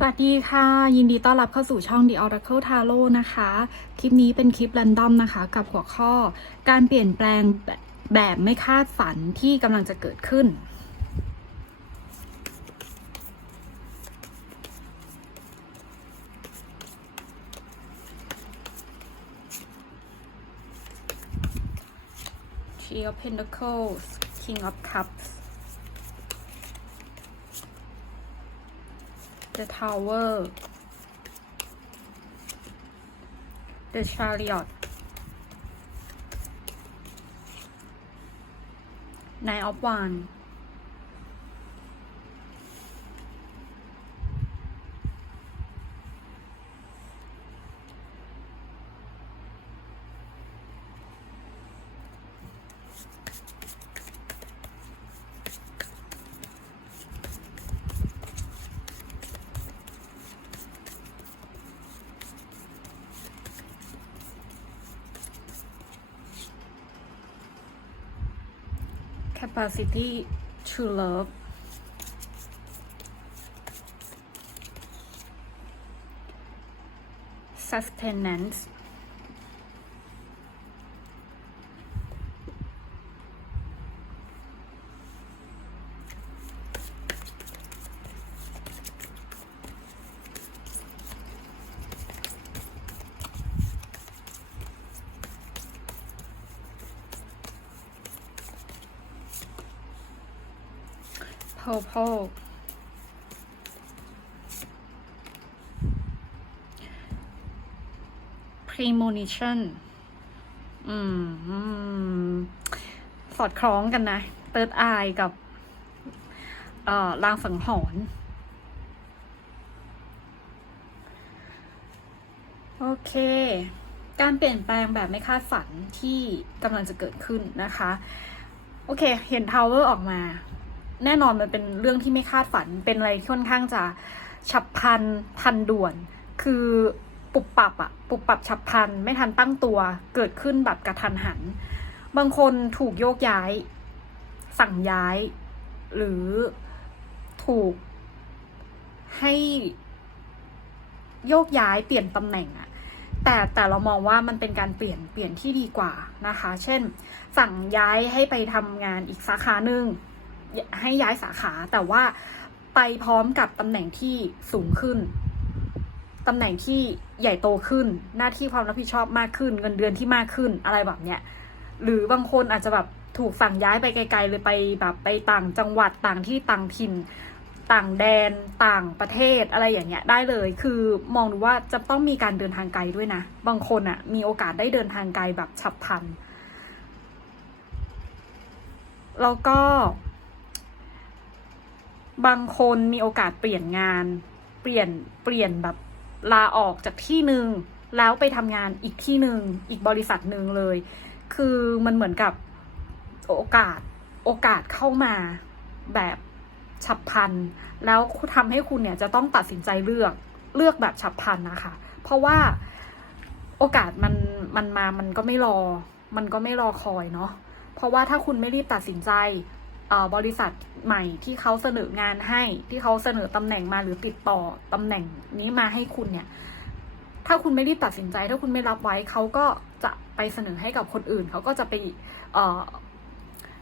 สวัสดีค่ะ ยินดีต้อนรับเข้าสู่ช่อง The Oracle Tarot นะคะ คลิปนี้เป็นคลิป r รนดอมนะคะ กับหัวข้อการเปลี่ยนแปลงแบบแบบไม่คาดฝันที่กำลังจะเกิดขึ้น King of Pentacles King of Cups The Tower The Chariot Nine of Wands Capacity to Love. Sustenance Purple Premonition อืม สอดคล้องกันนะ Third Eye กับ เอ่อลางสังหรณ์โอเค การเปลี่ยนแปลงแบบไม่คาดฝันที่กำลังจะเกิดขึ้นนะคะ โอเค เห็นทาวเวอร์ออกมา แน่นอนมันเป็นเรื่องที่ไม่คาดฝันเป็นอะไรที่ค่อนข้างจะฉับพลันทันด่วน คือปุบปรับอะปุบปรับฉับพลันไม่ทันตั้งตัว เกิดขึ้นแบบกระทันหัน บางคนถูกโยกย้าย สั่งย้าย หรือถูกให้โยกย้ายเปลี่ยนตำแหน่งอะแต่แต่เรามองว่ามันเป็นการเปลี่ยนเปลี่ยนที่ดีกว่านะคะ เช่น สั่งย้ายให้ไปทำงานอีกสาขาหนึ่ง ให้ย้ายสาขา แต่ว่าไปพร้อมกับตำแหน่งที่สูงขึ้นตำแหน่งที่ใหญ่โตขึ้น หน้าที่ความรับผิดชอบมากขึ้น เงินเดือนที่มากขึ้นอะไรแบบเนี้ยหรือบางคนอาจจะแบบถูกสั่งย้ายไปไกลๆเลยไปแบบไปต่างจังหวัดต่างที่ต่างถิ่น ต่างแดนต่างประเทศอะไรอย่างเงี้ยได้เลย คือมองดูว่าจะต้องมีการเดินทางไกลด้วยนะ บางคนอะ่ะมีโอกาสได้เดินทางไกลแบบฉับพลัน แล้วก็ บางคนมีโอกาสเปลี่ยนงาน เปลี่ยนเปลี่ยนแบบลาออกจากที่หนึ่งแล้วไปทำงานอีกที่หนึ่งอีกบริษัทหนึ่งเลย คือมันเหมือนกับโอกาสโอกาสเข้ามาแบบฉับพลัน แล้วทำให้คุณเนี่ยจะต้องตัดสินใจเลือกเลือกแบบฉับพลันนะคะ เพราะว่าโอกาสมันมันมามันก็ไม่รอ มันก็ไม่รอคอยเนาะเพราะว่าถ้าคุณไม่รีบตัดสินใจ บริษัทใหม่ที่เขาเสนองานให้ที่เขาเสนอตำแหน่งมาหรือติดต่อตำแหน่งนี้มาให้คุณเนี่ย ถ้าคุณไม่รีบตัดสินใจ ถ้าคุณไม่รับไว้เขาก็จะไปเสนอให้กับคนอื่นเขาก็จะไป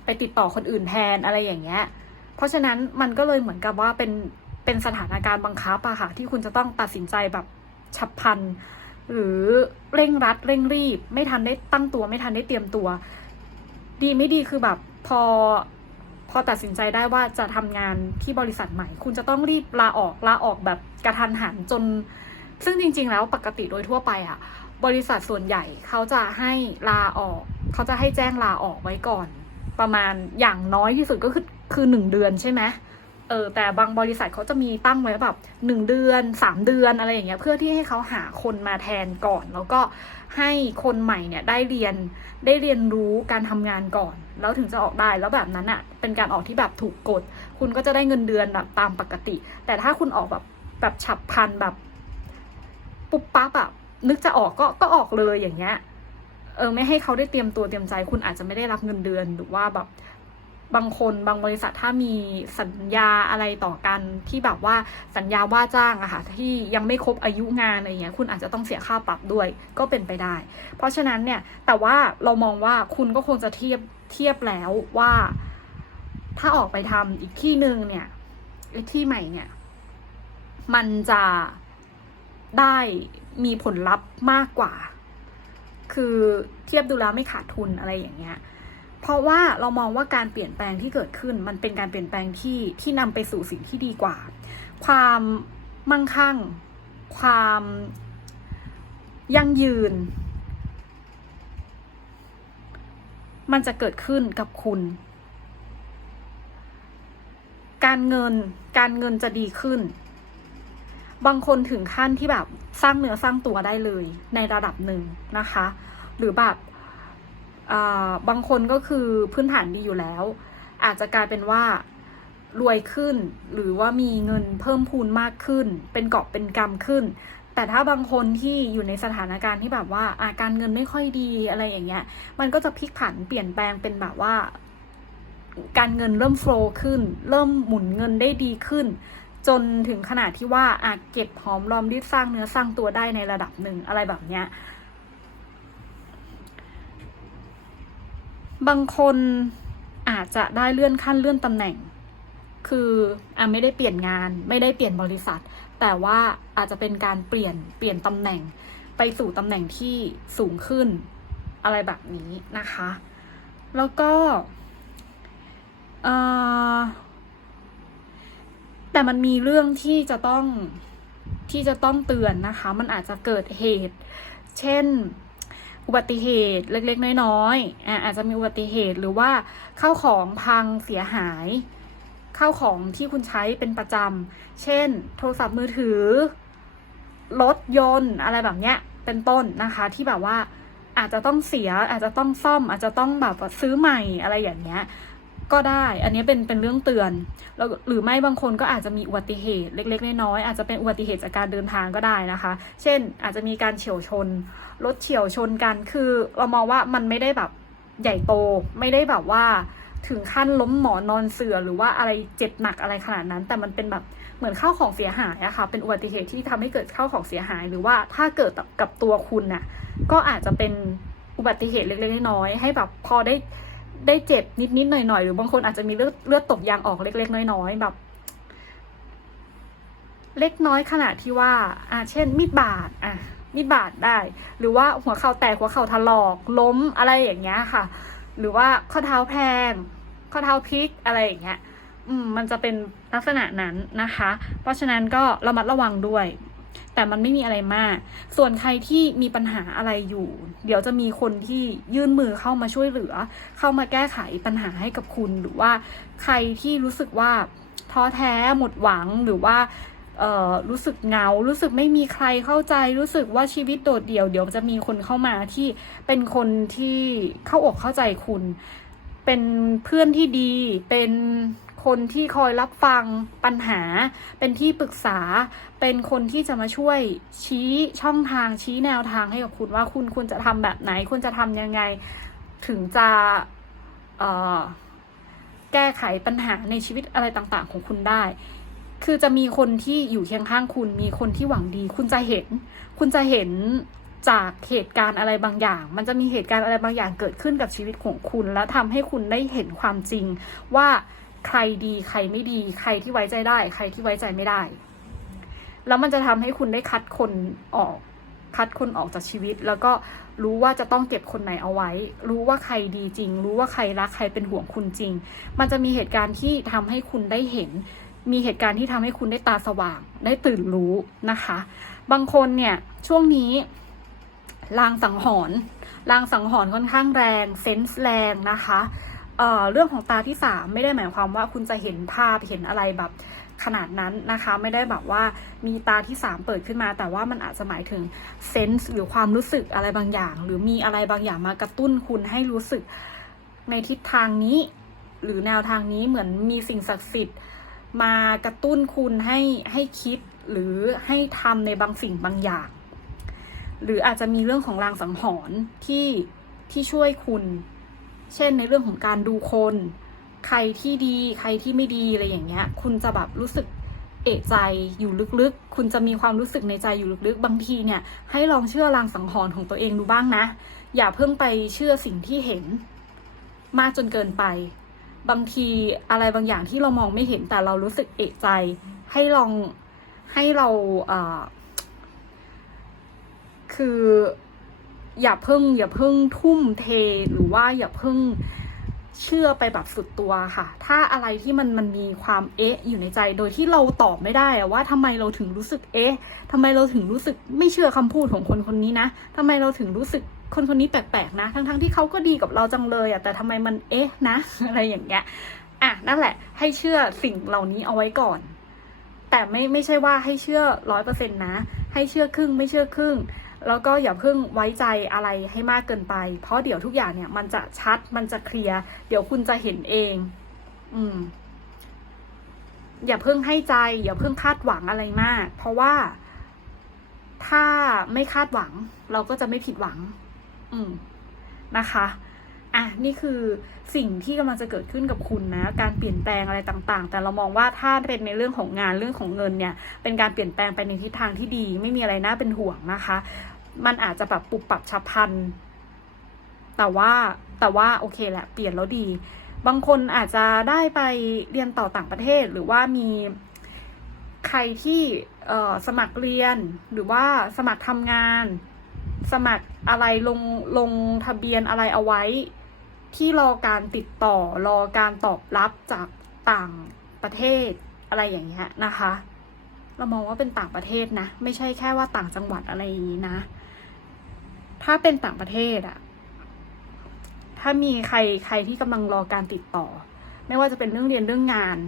ไปติดต่อคนอื่นแทนอะไรอย่างเงี้ย เพราะฉะนั้นมันก็เลยเหมือนกับว่าเป็นเป็นสถานการณ์บังคับอะค่ะที่คุณจะต้องตัดสินใจแบบฉับพลัน หรือเร่งรัดเร่งรีบ ไม่ทันได้ตั้งตัวไม่ทันได้เตรียมตัว ดีไม่ดีคือแบบพอ พอตัดสินใจได้ว่าจะทำงานที่บริษัทใหม่ คุณจะต้องรีบลาออกลาออกแบบกระทันหันจน ซึ่งจริง ๆ แล้วปกติโดยทั่วไปอะบริษัทส่วนใหญ่เขาจะให้ลาออก เขาจะให้แจ้งลาออกไว้ก่อน ประมาณอย่างน้อยที่สุดก็คือคือหนึ่งเดือนใช่ไหม เออแต่บางบริษัทเขาจะมีตั้งไว้แบบหนึ่งเดือนสามเดือนอะไรอย่างเงี้ยเพื่อที่ให้เขาหาคนมาแทนก่อน แล้วก็ให้คนใหม่เนี่ยได้เรียนได้เรียนรู้การทำงานก่อน แล้วถึงจะออกได้แล้วแบบนั้นอะ่ะเป็นการออกที่แบบถูกกฎ คุณก็จะได้เงินเดือนแบบตามปกติ แต่ถ้าคุณออกแบบแบบฉับพลันแบบ ปุ๊บปั๊บอะนึกจะออกก็ก็ออกเลยอย่างเงี้ยเออไม่ให้เขาได้เตรียมตัวเตรียมใจ คุณอาจจะไม่ได้รับเงินเดือนหรือว่าแบบ บางคนบางบริษัทถ้ามีสัญญาอะไรต่อกันที่แบบว่าสัญญาว่าจ้างอะค่ะที่ยังไม่ครบอายุงานอะไรเงี้ยคุณอาจจะต้องเสียค่าปรับด้วยก็เป็นไปได้ เพราะฉะนั้นเนี่ยแต่ว่าเรามองว่าคุณก็คงจะเทียบเทียบแล้วว่า ถ้าออกไปทำอีกที่หนึ่งเนี่ยที่ใหม่เนี่ย มันจะได้มีผลลัพธ์มากกว่า คือเทียบดูแล้วไม่ขาดทุนอะไรอย่างเงี้ย เพราะว่าเรามองว่าการเปลี่ยนแปลงที่เกิดขึ้น มันเป็นการเปลี่ยนแปลงที่ที่นำไปสู่สิ่งที่ดีกว่า ความมั่งคั่ง ความยั่งยืน มันจะเกิดขึ้นกับคุณ การเงินการเงินจะดีขึ้น บางคนถึงขั้นที่แบบสร้างเนื้อสร้างตัวได้เลยในระดับหนึ่งนะคะ หรือแบบ บางคนก็คือพื้นฐานดีอยู่แล้ว อาจจะกลายเป็นว่ารวยขึ้น หรือว่ามีเงินเพิ่มพูนมากขึ้น เป็นเกาะเป็นกำขึ้น แต่ถ้าบางคนที่อยู่ในสถานการณ์ที่แบบว่าอาการเงินไม่ค่อยดีอะไรอย่างเงี้ย มันก็จะพลิกผันเปลี่ยนแปลงเป็นแบบว่า การเงินเริ่มโฟล์ขึ้น เริ่มหมุนเงินได้ดีขึ้น จนถึงขนาดที่ว่าอาจเก็บหอมรอมริบสร้างเนื้อสร้างตัวได้ในระดับหนึ่งอะไรแบบเนี้ย บางคนอาจจะได้เลื่อนขั้นเลื่อนตำแหน่ง คืออะไม่ได้เปลี่ยนงาน ไม่ได้เปลี่ยนบริษัท แต่ว่าอาจจะเป็นการเปลี่ยนเปลี่ยนตำแหน่ง ไปสู่ตำแหน่งที่สูงขึ้นอะไรแบบนี้นะคะ แล้วก็แต่มันมีเรื่องที่จะต้องที่จะต้องเตือนนะคะ มันอาจจะเกิดเหตุ เช่น อุบัติเหตุเล็กๆ น้อยๆอะอาจจะมีอุบัติเหตุหรือว่าข้าวของพังเสียหายข้าวของที่คุณใช้เป็นประจำ เช่น โทรศัพท์มือถือ รถยนต์อะไรแบบเนี้ย เป็นต้นนะคะ ที่แบบว่าอาจจะต้องเสียอาจจะต้องซ่อม อาจจะต้องแบบซื้อใหม่อะไรอย่างเงี้ย ก็ได้ อันนี้เป็นเป็นเรื่องเตือนแล้วหรือไม่บางคนก็อาจจะมีอุบัติเหตุเล็กๆน้อยๆอาจจะเป็นอุบัติเหตุจากการเดินทางก็ได้นะคะ เช่นอาจจะมีการเฉียวชน รถเฉียวชนกัน คือเรามองว่ามันไม่ได้แบบใหญ่โต ไม่ได้แบบว่าถึงขั้นล้มหมอนนอนเสือหรือว่าอะไรเจ็บหนักอะไรขนาดนั้น แต่มันเป็นแบบเหมือนข้าวของเสียหายอะค่ะ เป็นอุบัติเหตุที่ทำให้เกิดข้าวของเสียหาย หรือว่าถ้าเกิดกับตัวคุณน่ะก็อาจจะเป็นอุบัติเหตุเล็กๆน้อยๆให้แบบพอได้ ได้เจ็บนิดๆหน่อยๆหรือบางคนอาจจะมีเลือดเลือดตกยางออกเล็ก ๆ น้อยๆแบบ เล็กน้อยขนาดที่ว่า อ่าเช่น มีดบาดอะมีดบาดได้ หรือว่าหัวเข่าแตกหัวเข่าถลอกล้มอะไรอย่างเงี้ยค่ะ หรือว่าข้อเท้าแพงข้อเท้าพลิกอะไรอย่างเงี้ย อืม มันจะเป็นลักษณะนั้นนะคะ เพราะฉะนั้นก็ระมัดระวังด้วย แต่มันไม่มีอะไรมาก ส่วนใครที่มีปัญหาอะไรอยู่ เดี๋ยวจะมีคนที่ยื่นมือเข้ามาช่วยเหลือ เข้ามาแก้ไขปัญหาให้กับคุณ หรือว่าใครที่รู้สึกว่าท้อแท้หมดหวังหรือว่ารู้สึกเงา รู้สึกไม่มีใครเข้าใจ รู้สึกว่าชีวิตโดดเดี่ยว เดี๋ยวจะมีคนเข้ามาที่เป็นคนที่เข้าอกเข้าใจคุณ เป็นเพื่อนที่ดี เป็น คนที่คอยรับฟังปัญหา เป็นที่ปรึกษา เป็นคนที่จะมาช่วยชี้ช่องทางชี้แนวทางให้กับคุณว่าคุณควรจะทำแบบไหนคุณจะทำยังไง ถึงจะแก้ไขปัญหาในชีวิตอะไรต่างๆ ของคุณได้ คือจะมีคนที่อยู่เคียงข้างคุณ มีคนที่หวังดี คุณจะเห็น คุณจะเห็นจากเหตุการณ์อะไรบางอย่าง มันจะมีเหตุการณ์อะไรบางอย่างเกิดขึ้นกับชีวิตของคุณ แล้วทำให้คุณได้เห็นความจริงว่า ใครดีใครไม่ดี ใครที่ไว้ใจได้ ใครที่ไว้ใจไม่ได้ แล้วมันจะทำให้คุณได้คัดคนออก คัดคนออกจากชีวิต แล้วก็รู้ว่าจะต้องเก็บคนไหนเอาไว้ รู้ว่าใครดีจริง รู้ว่าใครรักใครเป็นห่วงคุณจริง มันจะมีเหตุการณ์ที่ทำให้คุณได้เห็น มีเหตุการณ์ที่ทำให้คุณได้ตาสว่าง ได้ตื่นรู้นะคะ บางคนเนี่ยช่วงนี้ลางสังหรณ์ลางสังหรณ์ค่อนข้างแรง เซนส์แรงนะคะ เอ่อเรื่องของตาที่สามไม่ได้หมายความว่าคุณจะเห็นภาพเห็นอะไรแบบขนาดนั้นนะคะไม่ได้แบบว่ามีตาที่สามเปิดขึ้นมา แต่ว่ามันอาจจะหมายถึงเซนส์หรือความรู้สึกอะไรบางอย่าง หรือมีอะไรบางอย่างมากระตุ้นคุณให้รู้สึกในทิศทางนี้ หรือแนวทางนี้เหมือนมีสิ่งศักดิ์สิทธิ์ มากระตุ้นคุณให้ให้คิดหรือให้ทำในบางสิ่งบางอย่าง หรืออาจจะมีเรื่องของรางสังหรณ์ที่ที่ช่วยคุณ เช่นในเรื่องของการดูคน ใครที่ดีใครที่ไม่ดีอะไรอย่างเงี้ย คุณจะแบบรู้สึกเอะใจอยู่ลึกๆ คุณจะมีความรู้สึกในใจอยู่ลึกๆ บางทีเนี่ย ให้ลองเชื่อรางสังหรณ์ของตัวเองดูบ้างนะ อย่าเพิ่งไปเชื่อสิ่งที่เห็น มากจนเกินไป บางทีอะไรบางอย่างที่เรามองไม่เห็นแต่เรารู้สึกเอะใจ ให้ลองให้เราคือ อย่าเพิ่ง อย่าเพิ่งทุ่มเทหรือว่าอย่าเพิ่งเชื่อไปแบบสุดตัวค่ะ ถ้าอะไรที่มันมันมีความเอ๊ะอยู่ในใจ โดยที่เราตอบไม่ได้อะว่าทำไมเราถึงรู้สึกเอ๊ะทำไมเราถึงรู้สึกไม่เชื่อคำพูดของคนคนนี้นะทำไมเราถึงรู้สึกคนคนนี้แปลกๆนะ ทั้งๆที่เขาก็ดีกับเราจังเลยอะแต่ทำไมมันเอ๊ะนะ อะไรอย่างเงี้ย อะนั่นแหละ ให้เชื่อสิ่งเหล่านี้เอาไว้ก่อน แต่ไม่ไม่ใช่ว่าให้เชื่อร้อยเปอร์เซ็นต์นะ ให้เชื่อครึ่งไม่เชื่อครึ่ง แล้วก็อย่าเพิ่งไว้ใจอะไรให้มากเกินไป เพราะเดี๋ยวทุกอย่างเนี่ย มันจะชัดมันจะเคลียร์เดี๋ยวคุณจะเห็นเอง อืม อย่าเพิ่งให้ใจ อย่าเพิ่งคาดหวังอะไรมาก เพราะว่าถ้าไม่คาดหวัง เราก็จะไม่ผิดหวัง อืมนะคะอะนี่คือสิ่งที่กำลังจะเกิดขึ้นกับคุณนะ การเปลี่ยนแปลงอะไรต่างๆ แต่เรามองว่าถ้าเป็นในเรื่องของงานเรื่องของเงินเนี่ย เป็นการเปลี่ยนแปลงไปในทิศทางที่ดี ไม่มีอะไรน่าเป็นห่วงนะคะ มันอาจจะแบบปรับปรับฉับพลัน แต่ว่าแต่ว่าโอเคแหละ เปลี่ยนแล้วดี บางคนอาจจะได้ไปเรียนต่อต่างประเทศหรือว่ามีใครที่สมัครเรียนหรือว่าสมัครทำงาน สมัครอะไรลงลงทะเบียนอะไรเอาไว้ ที่รอการติดต่อรอการตอบรับจากต่างประเทศอะไรอย่างเงี้ยนะคะ เรามองว่าเป็นต่างประเทศนะ ไม่ใช่แค่ว่าต่างจังหวัดอะไรอย่างนี้นะ ถ้าเป็นต่างประเทศอะถ้ามีใครใครที่กำลังรอการติดต่อ ไม่ว่าจะเป็นเรื่องเรียนเรื่องงาน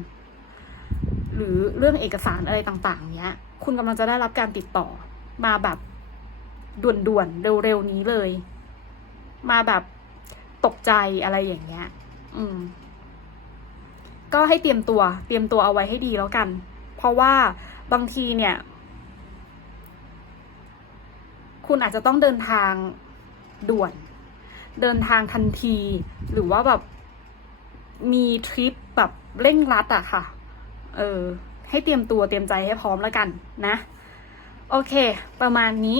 หรือเรื่องเอกสารอะไรต่าง ๆ เนี้ย คุณกำลังจะได้รับการติดต่อ มาแบบด่วนๆเร็วๆนี้เลย มาแบบตกใจอะไรอย่างเงี้ย อืม ก็ให้เตรียมตัว เตรียมตัวเอาไว้ให้ดีแล้วกัน เพราะว่าบางทีเนี่ย คุณอาจจะต้องเดินทางด่วน เดินทางทันที หรือว่าแบบมีทริปแบบเร่งรัดอะค่ะ เออ ให้เตรียมตัวเตรียมใจให้พร้อมแล้วกันนะ โอเค ประมาณนี้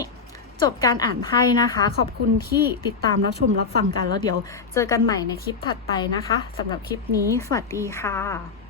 จบการอ่านไพ่นะคะ ขอบคุณที่ติดตามรับชมรับฟังกันแล้วเดี๋ยวเจอกันใหม่ในคลิปถัดไปนะคะสำหรับคลิปนี้ สวัสดีค่ะ